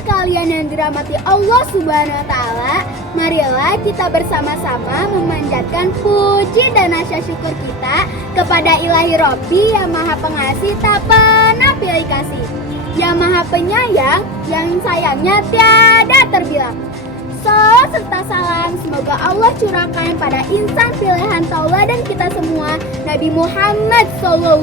sekalian yang dirahmati Allah Subhanahu wa taala, marilah kita bersama-sama memanjatkan puji dan rasa syukur kita kepada Ilahi Robbi yang Maha Pengasih tak pernah pilih kasih, yang Maha Penyayang, yang sayangnya tiada terbilang. Salam serta salam semoga Allah curahkan pada insan pilihan tauladan kita semua, Nabi Muhammad SAW,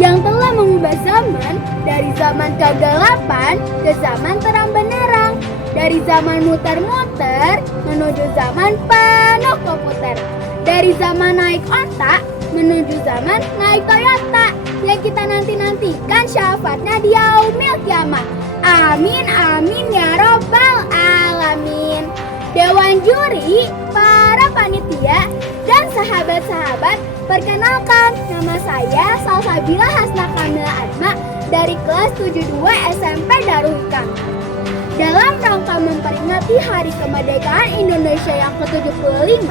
yang telah mengubah zaman dari zaman kegelapan ke zaman terang benderang, dari zaman muter-muter menuju zaman penuh komputer, dari zaman naik onta menuju zaman naik Toyota, yang kita nanti-nantikan syafaatnya di yaumil kiamat. Amin amin ya robbal alamin. Dewan juri, para panitia, dan sahabat-sahabat, perkenalkan, nama saya Salsabila Hasna Kamila Atma dari kelas 72 SMP Darul Hikam. Dalam rangka memperingati Hari Kemerdekaan Indonesia yang ke-75,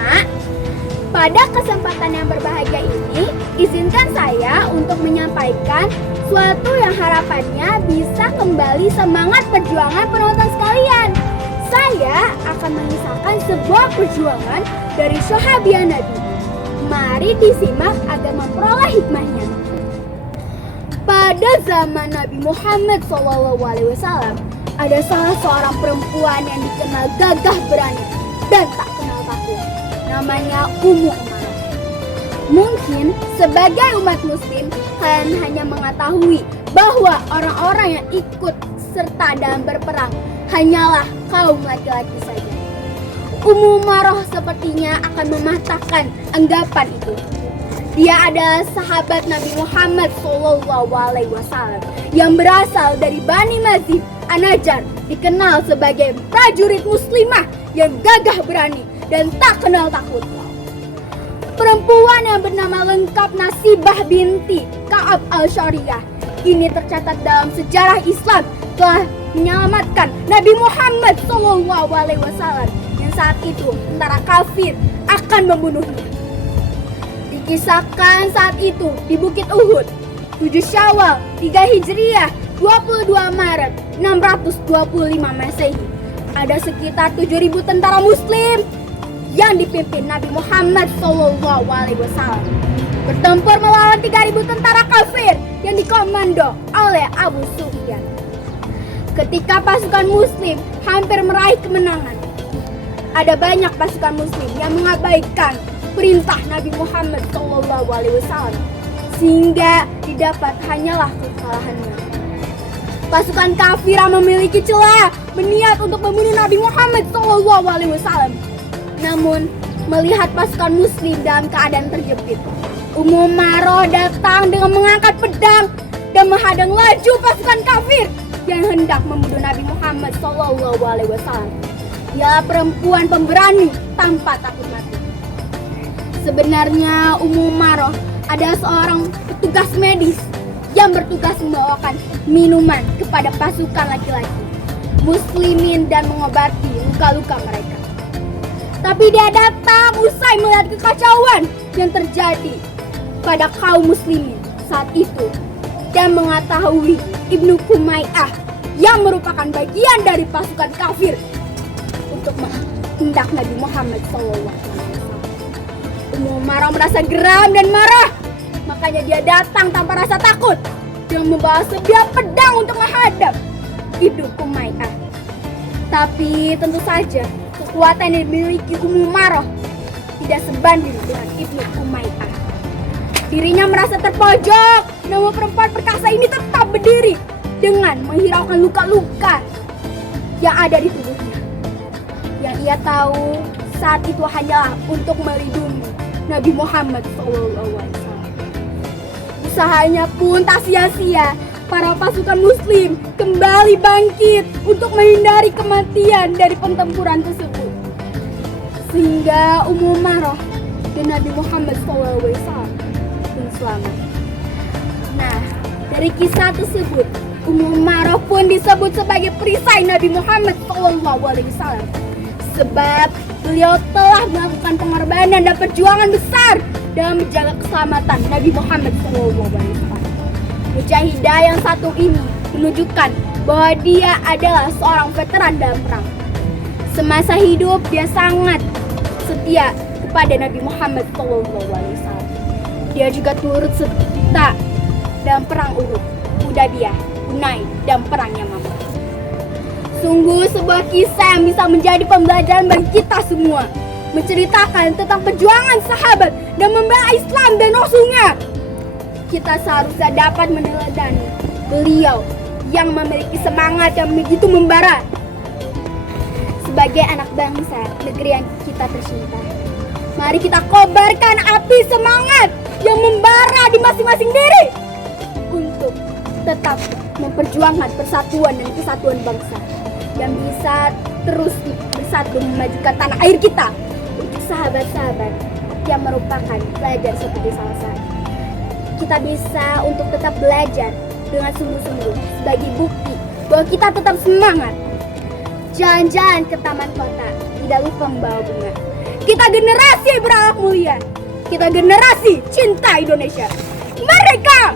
pada kesempatan yang berbahagia ini, izinkan saya untuk menyampaikan suatu yang harapannya bisa kembali semangat perjuangan penonton sekalian. Saya akan mengisahkan sebuah perjuangan dari sahabiah Nabi. Mari disimak agar memperoleh hikmahnya. Pada zaman Nabi Muhammad SAW, ada salah seorang perempuan yang dikenal gagah berani dan tak kenal takut. Namanya Ummu Umarah. Mungkin sebagai umat muslim, kalian hanya mengetahui bahwa orang-orang yang ikut serta dalam berperang hanyalah kaum laki-laki saja. Ummu Umarah sepertinya akan mematahkan anggapan itu. Dia adalah sahabat Nabi Muhammad SAW yang berasal dari Bani Mazib An-Najjar, dikenal sebagai prajurit muslimah yang gagah berani dan tak kenal takut. Perempuan yang bernama lengkap Nasibah binti Ka'ab al-Syariyah ini tercatat dalam sejarah Islam telah menyelamatkan Nabi Muhammad SAW yang saat itu tentara kafir akan membunuhnya. Dikisahkan saat itu di Bukit Uhud, 7 Syawal 3 Hijriah 22 Maret 625 Masehi, ada sekitar 7.000 tentara muslim yang dipimpin Nabi Muhammad SAW bertempur melawan 3.000 tentara kafir yang dikomando oleh Abu Sufyan. Ketika pasukan muslim hampir meraih kemenangan, ada banyak pasukan muslim yang mengabaikan perintah Nabi Muhammad SAW sehingga didapat hanyalah kekalahannya. Pasukan kafir yang memiliki celah berniat untuk membunuh Nabi Muhammad SAW. Namun, melihat pasukan muslim dalam keadaan terjepit, Ummu Umarah datang dengan mengangkat pedang dan menghadang laju pasukan kafir yang hendak membunuh Nabi Muhammad SAW. Ia perempuan pemberani tanpa takut mati. Sebenarnya Ummu Umarah adalah seorang petugas medis yang bertugas membawakan minuman kepada pasukan laki-laki muslimin dan mengobati luka-luka mereka. Tapi dia datang usai melihat kekacauan yang terjadi pada kaum muslimin saat itu dan mengetahui Ibnu Kumayyah yang merupakan bagian dari pasukan kafir untuk menghendak Nabi Muhammad SAW. Ummu Umarah merasa geram dan marah, makanya dia datang tanpa rasa takut dan membawa sebilah pedang untuk menghadap Ibnu Kumayyah. Tapi tentu saja kekuatan yang dimiliki Ummu Umarah tidak sebanding dengan Ibnu Kumayyah. Dirinya merasa terpojok, namun perempuan perkasa ini tetap berdiri dengan menghiraukan luka-luka yang ada di tubuhnya. Yang ia tahu saat itu hanyalah untuk melindungi Nabi Muhammad SAW. Usahanya pun tak sia-sia. Para pasukan muslim kembali bangkit untuk menghindari kematian dari pertempuran tersebut. Sehingga Ummu Umarah dan Nabi Muhammad SAW pun selamat. Nah, dari kisah tersebut, Ummu Umarah pun disebut sebagai perisai Nabi Muhammad SAW. Sebab beliau telah melakukan pengorbanan dan perjuangan besar dalam menjaga keselamatan Nabi Muhammad SAW. Mujahidah yang satu ini menunjukkan bahwa dia adalah seorang veteran dalam perang. Semasa hidup dia sangat setia kepada Nabi Muhammad SAW. Dia juga turut serta dalam perang Uhud, Hudaybiyah, Hunain, dan perang Yamamah. Sungguh sebuah kisah yang bisa menjadi pembelajaran bagi kita semua, menceritakan tentang perjuangan sahabat dan membela Islam dan Rasulnya. Kita seharusnya dapat meneladani beliau yang memiliki semangat yang begitu membara. Sebagai anak bangsa negeri yang kita tercinta, mari kita kobarkan api semangat yang membara di masing-masing diri untuk tetap memperjuangkan persatuan dan kesatuan bangsa yang bisa terus bersatu memajukan tanah air kita. Untuk sahabat-sahabat yang merupakan pelajar seperti saya, kita bisa untuk tetap belajar dengan sungguh-sungguh sebagai bukti bahwa kita tetap semangat. Jalan-jalan ke taman kota, tidak lupa membawa bunga. Kita generasi berakhlak mulia, kita generasi cinta Indonesia. Merdeka!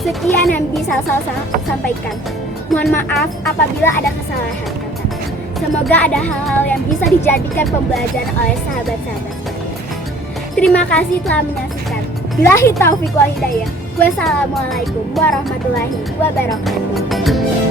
Sekian yang bisa saya sampaikan. Mohon maaf apabila ada kesalahan kata. Semoga ada hal-hal yang bisa dijadikan pembelajaran oleh sahabat-sahabat sekalian. Terima kasih telah menyaksikan. Billahi taufiq wal hidayah. Wassalamualaikum warahmatullahi wabarakatuh.